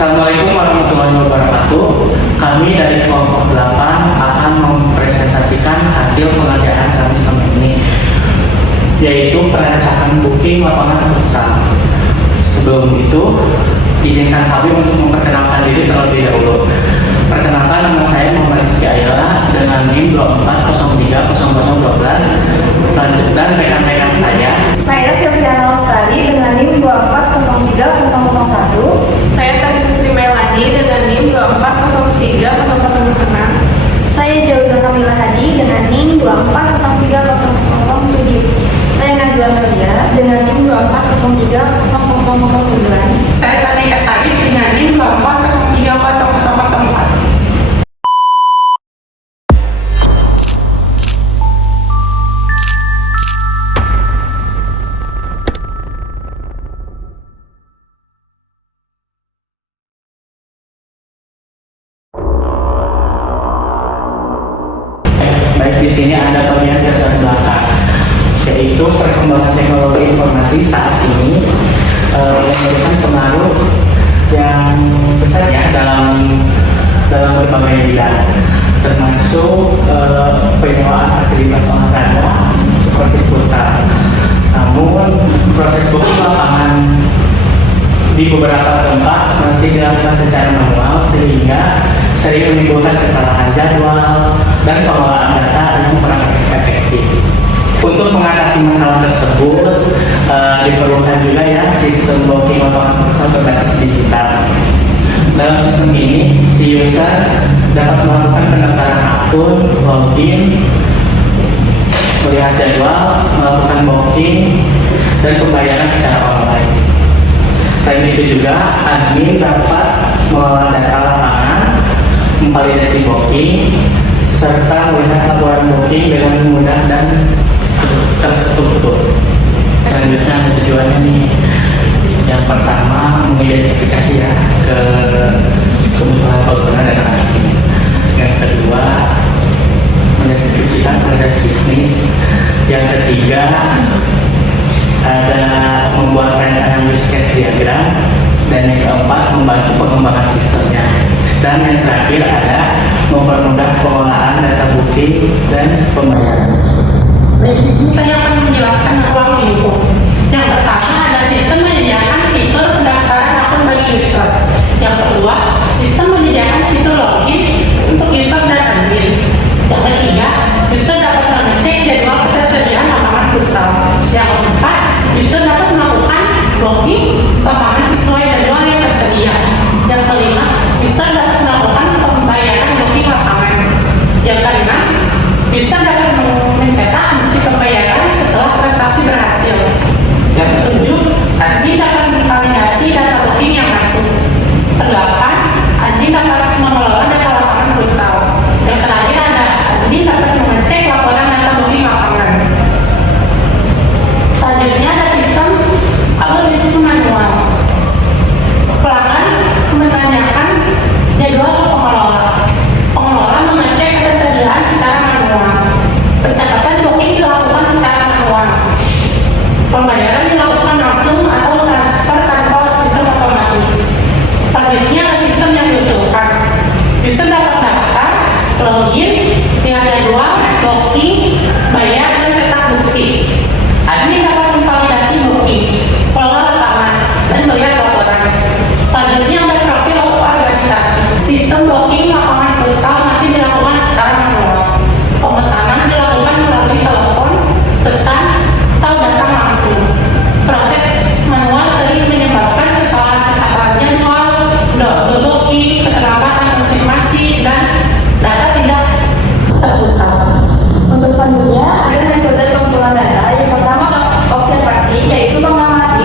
Assalamualaikum warahmatullahi wabarakatuh. Kami dari kelompok 8 akan mempresentasikan hasil pengerjaan kami selama ini, yaitu perencanaan booking lapangan futsal. Sebelum itu, izinkan kami untuk memperkenalkan diri terlebih dahulu. Perkenalkan, nama saya Muhammad Rizky Ayala dengan NIM 24030012. Selanjutnya rekan-rekan saya Silviana Lestari dengan NIM 24030001. Saya Tarisa Sri Melani dengan NIM 24030006. Saya Jalur Kamila Hadi dengan NIM 24030007. Saya Nazla Maria dengan NIM 24030009. Saya Sanika Sarif dengan NIM 24030004. baik di sini ada bagian latar belakang, yaitu perkembangan teknologi informasi saat ini memberikan pengaruh yang besar ya dalam berbagai bidang, termasuk penyewaan fasilitas olahraga seperti futsal. Namun proses booking lapangan di beberapa tempat masih dilakukan secara manual sehingga sering menimbulkan kesalahan jadwal dan pengelolaan data yang kurang efektif. Untuk mengatasi masalah tersebut, diperlukan juga ya sistem booking lapangan futsal berbasis digital. Dalam sistem ini, si user dapat melakukan pendaftaran akun, login, melihat jadwal, melakukan booking, dan pembayaran secara online. Selain itu juga, admin dapat mengelola data lapangan, memvalidasi booking, serta melihat laporan booking dengan mudah dan terstruktur. Selanjutnya ada tujuannya nih. Yang pertama, mengidentifikasi ya kebutuhan pengguna dan admin. Yang kedua, mendeskripsikan proses bisnis. Yang ketiga, ada membuat rancangan use case diagram. Dan yang keempat, membantu pengembangan sistemnya. Dan yang terakhir ada mempermudah pengelolaan data booking dan pembayaran. Baik, di sini saya akan menjelaskan ruang lingkup. Yang pertama ada sistem menyediakan fitur pendaftaran akun bagi user. Yang kedua, sistem menyediakan fitur login untuk user dan admin. Yang ketiga, user dapat mengecek jadwal ketersediaan lapangan futsal. Yang keempat, user dapat melakukan booking lapangan sesuai jadwal yang tersedia. Yang kelima, user dapat melakukan pembayaran booking lapangan. Yang keenam, user dapat mencetak bukti pembayaran setelah transaksi berhasil. Yang ketujuh, admin dapat memvalidasi data booking yang masuk. Kedelapan, admin dapat mengelola data lapangan futsal. Yang terakhir ada admin dapat mengecek laporan data booking lapangan. Selanjutnya ada sistem manual. Pelanggan menanyakan jadwal ke pengelola. Pengelola mengecek ketersediaan secara manual. Pencatatan booking dilakukan secara manual. Pembayaran dilakukan langsung atau transfer tanpa sistem otomatis. Selanjutnya ada sistem yang diusulkan. User dapat daftar, login, lihat jadwal, booking, bayar, dan cetak bukti. Admin dapat memvalidasi booking, pola lapangan, dan melihat laporan. Selanjutnya ada profil organisasi. Sistem booking lapangan futsal masih dilakukan secara manual. Pemesanan dilakukan melalui telepon, pesan, atau datang langsung. Proses manual sering menyebabkan kesalahan pencatatan jadwal, double booking, keterlambatan konfirmasi, dan data tidak terpusat. Untuk selanjutnya ada metode pengumpulan data. Yang pertama observasi, yaitu mengamati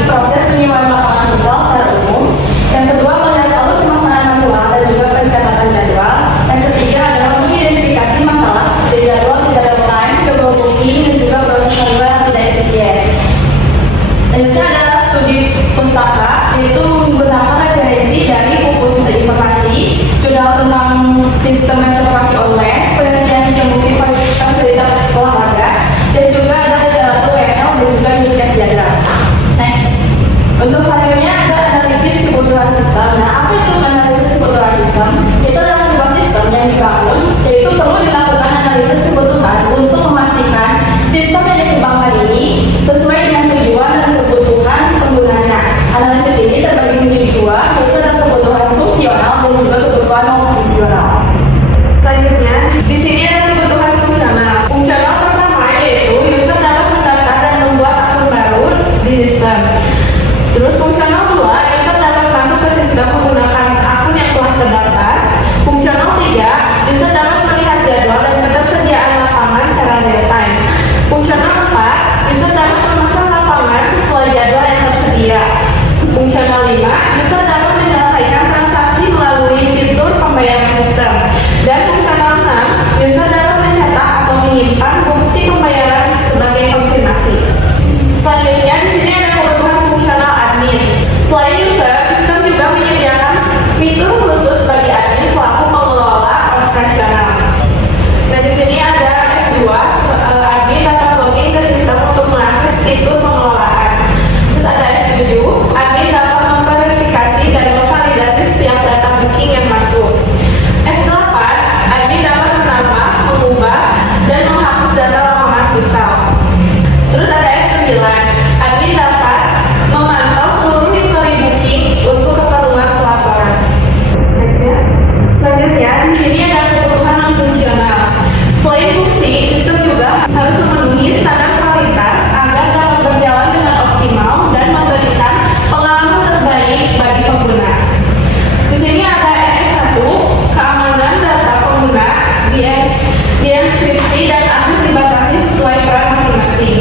deskripsi dan akses dibatasi sesuai peran masing-masing.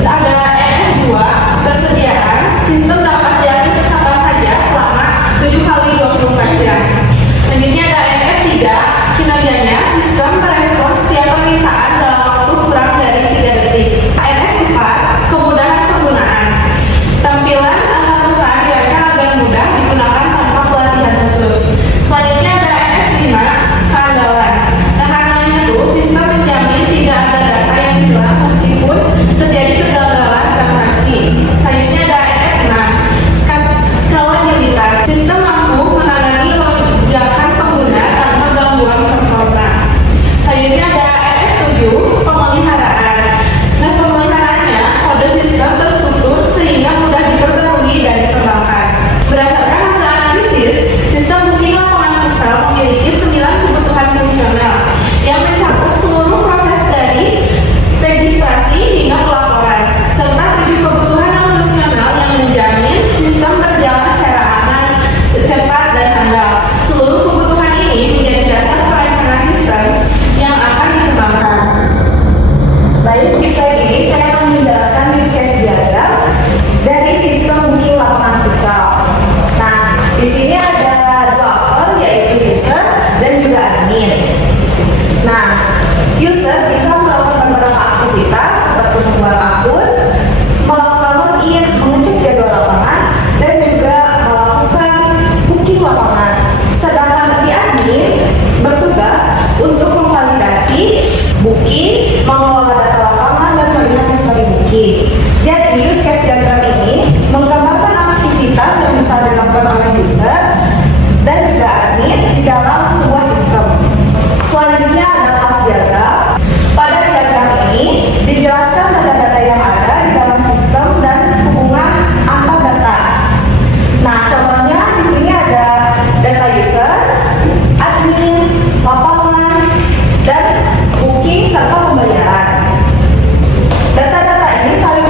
Ada NF2, ketersediaan, sistem dapat diakses kapan saja selama 7 kali 24 jam. Selanjutnya ada NF3, kinerjanya sistem merespons setiap permintaan dalam waktu kurang dari 3 detik. NF4, kemudahan penggunaan. Tampilan permukaan dirancang agar mudah digunakan tanpa pelatihan khusus. Selanjutnya ada NF5, keandalan. Nah, keandalannya itu sistem menjamin tidak ada data yang hilang meskipun terjadi kegagalan transaksi. Selanjutnya ada NF6, skalabilitas. Sistem mampu menangani lonjakan pengguna tanpa gangguan sempurna. Selanjutnya ada NF7, pemeliharaan. Nah, pemeliharaannya kode sistem terstruktur sehingga mudah diperbarui dan dikembangkan. Berdasarkan hasil analisis, sistem booking lapangan pusat memiliki 9 kebutuhan fungsional yang mencakup seluruh proses dari registrasi hingga pelaporan, serta 7 kebutuhan non fungsional yang menjamin sistem berjalan secara aman, cepat, dan handal. Seluruh kebutuhan ini menjadi dasar perancangan sistem yang akan dikembangkan. Baik, di slide ini saya akan menjelaskan use case diagram dari sistem booking lapangan futsal. Nah, di sini ada dua aktor, yaitu user dan juga admin. Nah, user bisa melakukan beberapa aktivitas seperti membuat akun, melakukan login, mengecek jadwal lapangan, dan juga melakukan booking lapangan. Sedangkan bagi admin bertugas untuk memvalidasi booking, mengelola data lapangan, dan melihat history booking. Jadi, use case diagram ini menggambarkan aktivitas yang bisa dilakukan oleh user dan juga admin di dalam sebuah sistem. Selanjutnya ada kelas diagram. Pada diagram ini dijelaskan data-data yang ada di dalam sistem dan hubungan antar data. Nah, contohnya di sini ada data user, admin, lapangan, dan booking serta pembayaran. Data-data ini saling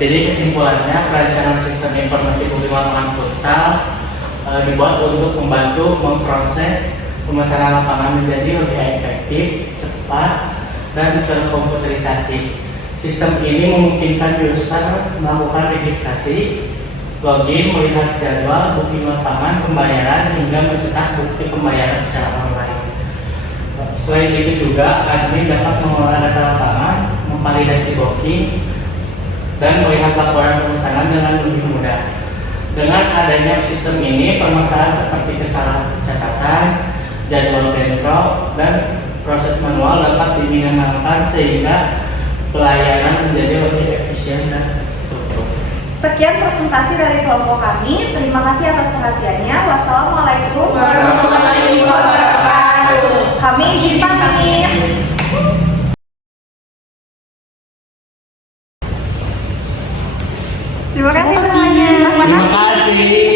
Jadi kesimpulannya, perancangan sistem informasi publik lapangan futsal dibuat untuk membantu memproses pemasaran lapangan menjadi lebih efektif, cepat, dan terkomputerisasi. Sistem ini memungkinkan user melakukan registrasi, login, melihat jadwal, booking lapangan, pembayaran, hingga mencetak bukti pembayaran secara online. Selain itu juga, admin dapat mengelola data lapangan, memvalidasi booking, dan melihat laporan pemesanan dengan lebih mudah. Dengan adanya sistem ini, permasalahan seperti kesalahan catatan, jadwal bentrok, dan proses manual dapat diminimalkan sehingga pelayanan menjadi lebih efisien dan terstruktur. Sekian presentasi dari kelompok kami. Terima kasih atas perhatiannya. Wassalamualaikum Warahmatullahi wabarakatuh. Kami izin pamit. Terima kasih semuanya. Terima kasih.